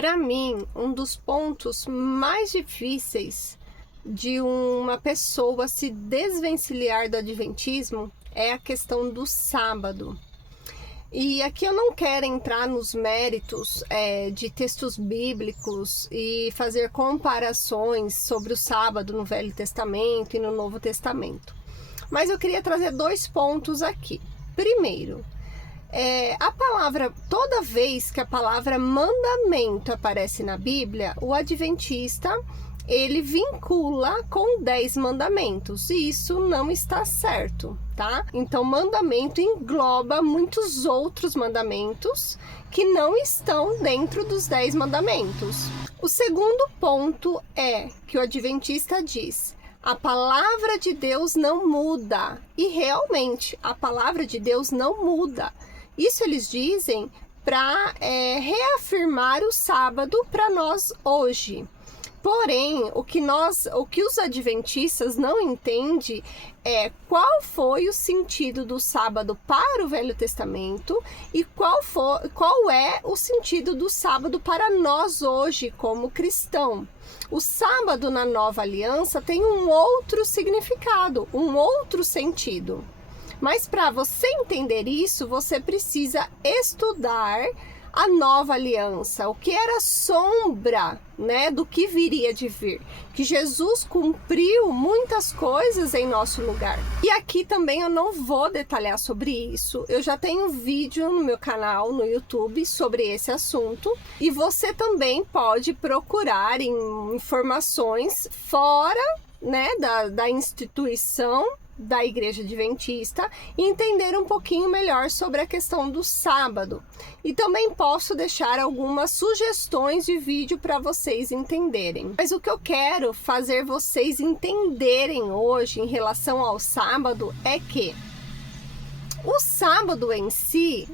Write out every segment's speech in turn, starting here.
Para mim, um dos pontos mais difíceis de uma pessoa se desvencilhar do adventismo é a questão do sábado. E aqui eu não quero entrar nos méritos de textos bíblicos e fazer comparações sobre o sábado no Velho Testamento e no Novo Testamento. Mas eu queria trazer 2 pontos aqui. Primeiro, a palavra, toda vez que a palavra mandamento aparece na Bíblia, o adventista, ele vincula com 10 mandamentos, e isso não está certo, tá? Então, mandamento engloba muitos outros mandamentos que não estão dentro dos 10 mandamentos. O segundo ponto é que o adventista diz: a palavra de Deus não muda, e realmente a palavra de Deus não muda. Isso eles dizem para reafirmar o sábado para nós hoje. Porém, o que os adventistas não entendem é qual foi o sentido do sábado para o Velho Testamento e qual é o sentido do sábado para nós hoje como cristão. O sábado na Nova Aliança tem um outro significado, um outro sentido. Mas para você entender isso, você precisa estudar a Nova Aliança, o que era sombra, do que viria de vir, que Jesus cumpriu muitas coisas em nosso lugar. E aqui também eu não vou detalhar sobre isso, eu já tenho vídeo no meu canal no YouTube sobre esse assunto, e você também pode procurar informações fora, da instituição da Igreja Adventista e entender um pouquinho melhor sobre a questão do sábado. E também posso deixar algumas sugestões de vídeo para vocês entenderem. Mas o que eu quero fazer vocês entenderem hoje em relação ao sábado é que o sábado em si,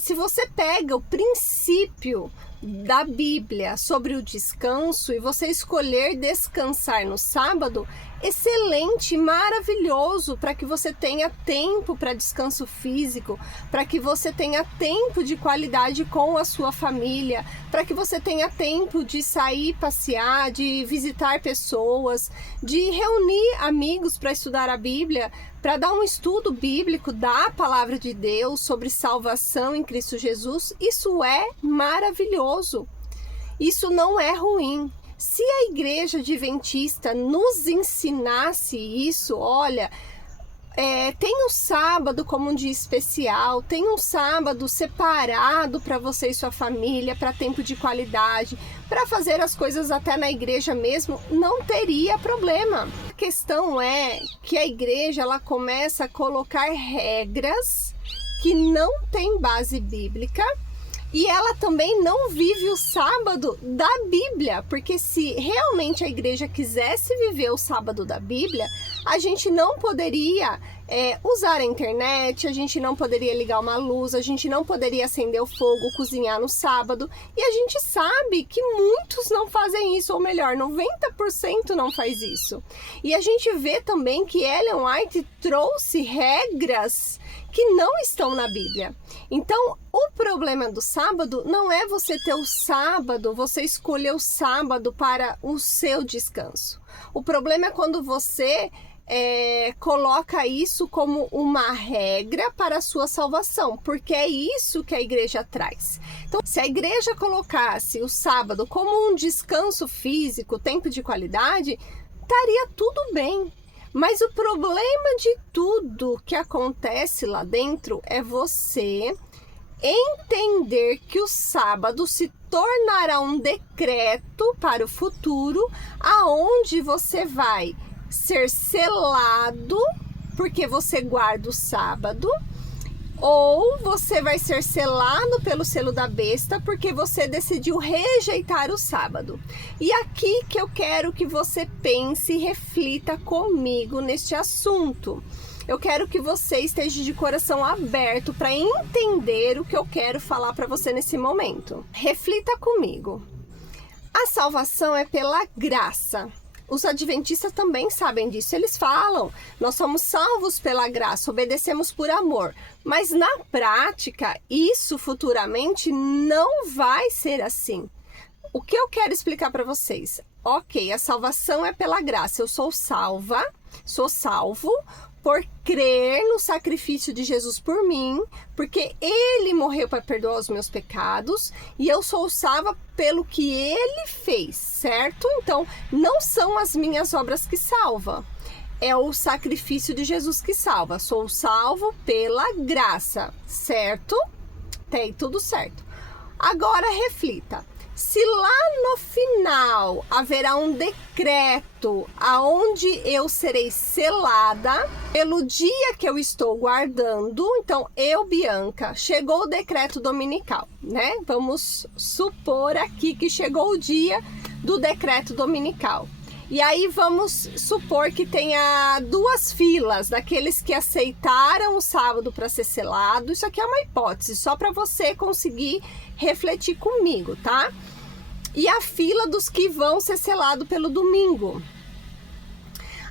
se você pega o princípio da Bíblia sobre o descanso e você escolher descansar no sábado, excelente, maravilhoso, para que você tenha tempo para descanso físico, para que você tenha tempo de qualidade com a sua família, para que você tenha tempo de sair passear, de visitar pessoas, de reunir amigos para estudar a Bíblia, para dar um estudo bíblico da palavra de Deus sobre salvação em Cristo Jesus. Isso é maravilhoso, isso não é ruim. Se a Igreja Adventista nos ensinasse isso, olha, tem um sábado como um dia especial, tem um sábado separado para você e sua família, para tempo de qualidade, para fazer as coisas até na igreja mesmo, não teria problema. A questão é que a igreja ela começa a colocar regras que não têm base bíblica. E ela também não vive o sábado da Bíblia, porque se realmente a igreja quisesse viver o sábado da Bíblia, a gente não poderia usar a internet, a gente não poderia ligar uma luz, a gente não poderia acender o fogo, cozinhar no sábado. E a gente sabe que muitos não fazem isso, ou melhor, 90% não faz isso. E a gente vê também que Ellen White trouxe regras que não estão na Bíblia. Então, o problema do sábado não é você ter o sábado, você escolher o sábado para o seu descanso. O problema é quando você coloca isso como uma regra para a sua salvação, porque é isso que a igreja traz. Então, se a igreja colocasse o sábado como um descanso físico, tempo de qualidade, estaria tudo bem. Mas o problema de tudo que acontece lá dentro é você entender que o sábado se tornará um decreto para o futuro, aonde você vai ser selado porque você guarda o sábado, ou você vai ser selado pelo selo da besta porque você decidiu rejeitar o sábado. E aqui que eu quero que você pense e reflita comigo neste assunto. Eu quero que você esteja de coração aberto para entender o que eu quero falar para você nesse momento. Reflita comigo. A salvação é pela graça. Os adventistas também sabem disso. Eles falam, nós somos salvos pela graça, obedecemos por amor. Mas na prática, isso futuramente não vai ser assim. O que eu quero explicar para vocês? Ok, a salvação é pela graça. Eu sou salva, sou salvo por crer no sacrifício de Jesus por mim, porque Ele morreu para perdoar os meus pecados e eu sou salva pelo que Ele fez, certo? Então, não são as minhas obras que salvam, é o sacrifício de Jesus que salva. Sou salvo pela graça, certo? Tem tudo certo. Agora reflita. Se lá no final haverá um decreto aonde eu serei selada pelo dia que eu estou guardando, então eu, Bianca, chegou o decreto dominical, né? Vamos supor aqui que chegou o dia do decreto dominical. E aí vamos supor que tenha duas filas daqueles que aceitaram o sábado para ser selado. Isso aqui é uma hipótese, só para você conseguir refletir comigo, tá? E a fila dos que vão ser selados pelo domingo.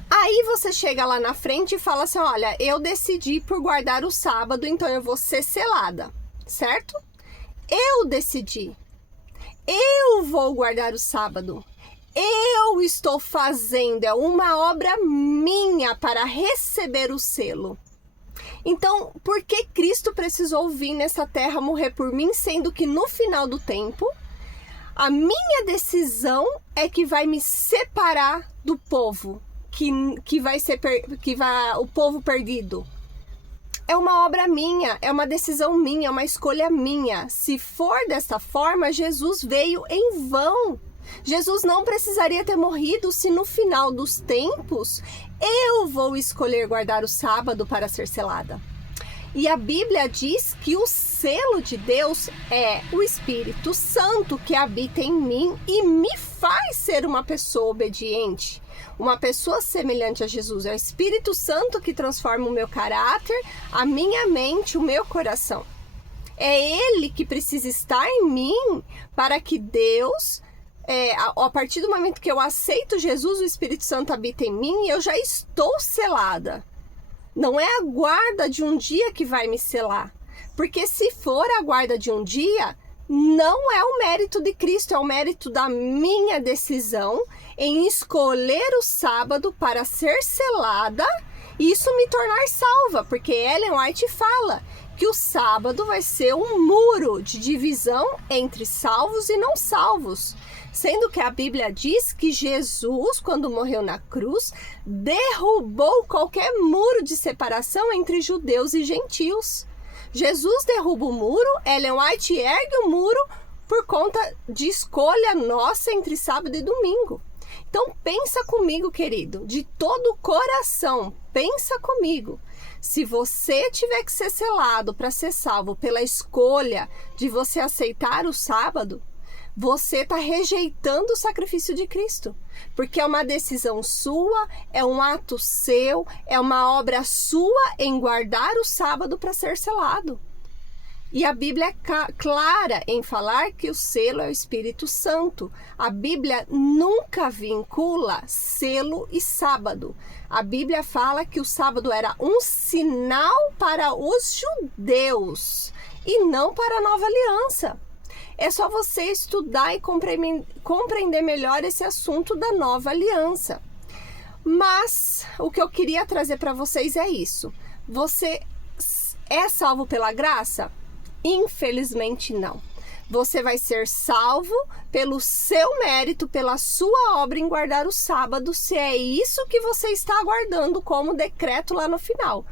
Aí você chega lá na frente e fala assim, olha, eu decidi por guardar o sábado, então eu vou ser selada, certo? Eu decidi. Eu vou guardar o sábado. Eu estou fazendo, é uma obra minha para receber o selo. Então, por que Cristo precisou vir nessa terra morrer por mim, sendo que no final do tempo, a minha decisão é que vai me separar do povo, que vai ser o povo perdido? É uma obra minha, é uma decisão minha, é uma escolha minha. Se for desta forma, Jesus veio em vão. Jesus não precisaria ter morrido se no final dos tempos eu vou escolher guardar o sábado para ser selada. E a Bíblia diz que o selo de Deus é o Espírito Santo que habita em mim e me faz ser uma pessoa obediente, uma pessoa semelhante a Jesus. É o Espírito Santo que transforma o meu caráter, a minha mente, o meu coração. É Ele que precisa estar em mim para que Deus... a partir do momento que eu aceito Jesus, o Espírito Santo habita em mim e eu já estou selada. Não é a guarda de um dia que vai me selar. Porque se for a guarda de um dia, não é o mérito de Cristo, é o mérito da minha decisão em escolher o sábado para ser selada e isso me tornar salva. Porque Ellen White fala que o sábado vai ser um muro de divisão entre salvos e não salvos. Sendo que a Bíblia diz que Jesus, quando morreu na cruz, derrubou qualquer muro de separação entre judeus e gentios. Jesus derruba o muro, Ellen White ergue o muro por conta de escolha nossa entre sábado e domingo. Então pensa comigo, querido, de todo o coração, pensa comigo. Se você tiver que ser selado para ser salvo pela escolha de você aceitar o sábado, você está rejeitando o sacrifício de Cristo, porque é uma decisão sua, é um ato seu, é uma obra sua em guardar o sábado para ser selado. E a Bíblia é clara em falar que o selo é o Espírito Santo. A Bíblia nunca vincula selo e sábado. A Bíblia fala que o sábado era um sinal para os judeus e não para a nova aliança. É só você estudar e compreender melhor esse assunto da nova aliança. Mas o que eu queria trazer para vocês é isso. Você é salvo pela graça? Infelizmente não. Você vai ser salvo pelo seu mérito, pela sua obra em guardar o sábado, se é isso que você está aguardando como decreto lá no final.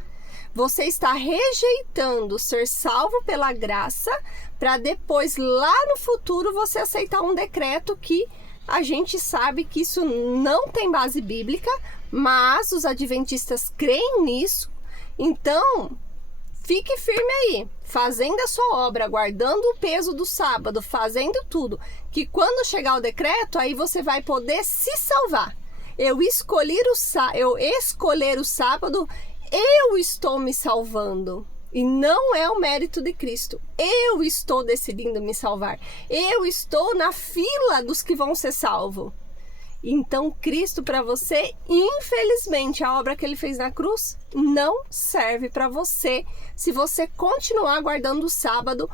Você está rejeitando ser salvo pela graça para depois, lá no futuro, você aceitar um decreto que a gente sabe que isso não tem base bíblica, mas os adventistas creem nisso. Então, fique firme aí, fazendo a sua obra, guardando o peso do sábado, fazendo tudo, que quando chegar o decreto, aí você vai poder se salvar. Eu escolher o sábado, eu estou me salvando. E não é o mérito de Cristo. Eu estou decidindo me salvar. Eu estou na fila dos que vão ser salvos. Então, Cristo para você, infelizmente, a obra que ele fez na cruz não serve para você se você continuar guardando o sábado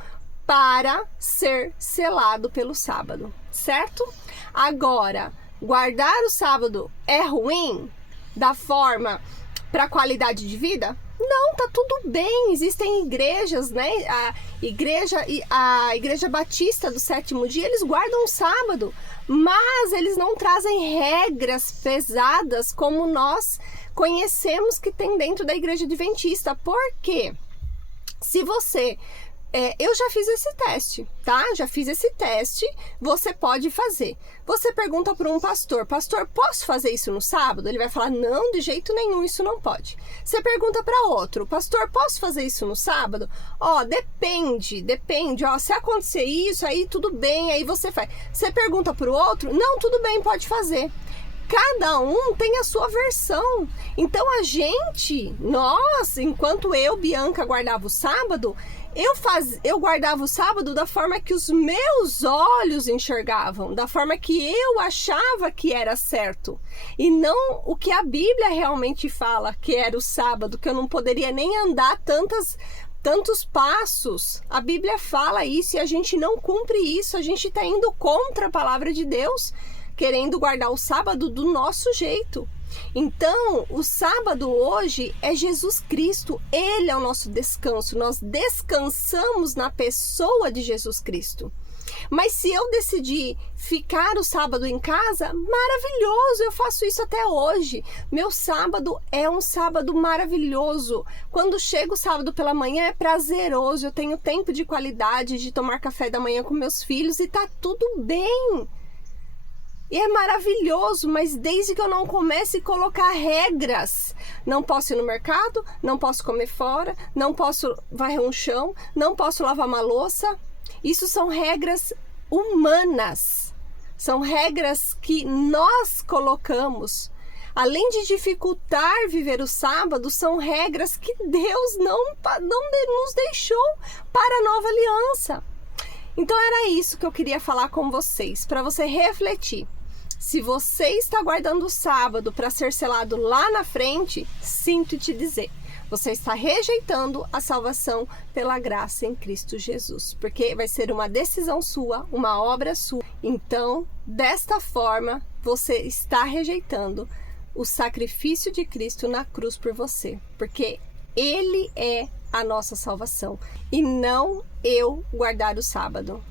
para ser selado pelo sábado, certo? Agora, guardar o sábado é ruim da forma para a qualidade de vida? Não, tá tudo bem. Existem igrejas, né? A igreja Batista do Sétimo Dia, eles guardam o sábado, mas eles não trazem regras pesadas como nós conhecemos que tem dentro da igreja adventista. Por quê? Se você eu já fiz esse teste, tá? Já fiz esse teste, você pode fazer. Você pergunta para um pastor, posso fazer isso no sábado? Ele vai falar, não, de jeito nenhum, isso não pode. Você pergunta para outro, pastor, posso fazer isso no sábado? Depende, se acontecer isso, aí tudo bem, aí você faz. Você pergunta para o outro, não, tudo bem, pode fazer. Cada um tem a sua versão. Então nós, enquanto eu, Bianca, guardava o sábado, eu guardava o sábado da forma que os meus olhos enxergavam, da forma que eu achava que era certo, e não o que a Bíblia realmente fala que era o sábado, que eu não poderia nem andar tantos passos. A Bíblia fala isso e a gente não cumpre isso, a gente está indo contra a palavra de Deus, querendo guardar o sábado do nosso jeito. Então, o sábado hoje é Jesus Cristo, ele é o nosso descanso, nós descansamos na pessoa de Jesus Cristo. Mas se eu decidir ficar o sábado em casa, maravilhoso, eu faço isso até hoje. Meu sábado é um sábado maravilhoso. Quando chega o sábado pela manhã é prazeroso, eu tenho tempo de qualidade de tomar café da manhã com meus filhos e tá tudo bem. E é maravilhoso, mas desde que eu não comece a colocar regras. Não posso ir no mercado, não posso comer fora, não posso varrer um chão, não posso lavar uma louça. Isso são regras humanas. São regras que nós colocamos. Além de dificultar viver o sábado, são regras que Deus não nos deixou para a nova aliança. Então era isso que eu queria falar com vocês, para você refletir. Se você está guardando o sábado para ser selado lá na frente, sinto te dizer, você está rejeitando a salvação pela graça em Cristo Jesus, porque vai ser uma decisão sua, uma obra sua. Então, desta forma, você está rejeitando o sacrifício de Cristo na cruz por você, porque Ele é a nossa salvação e não eu guardar o sábado.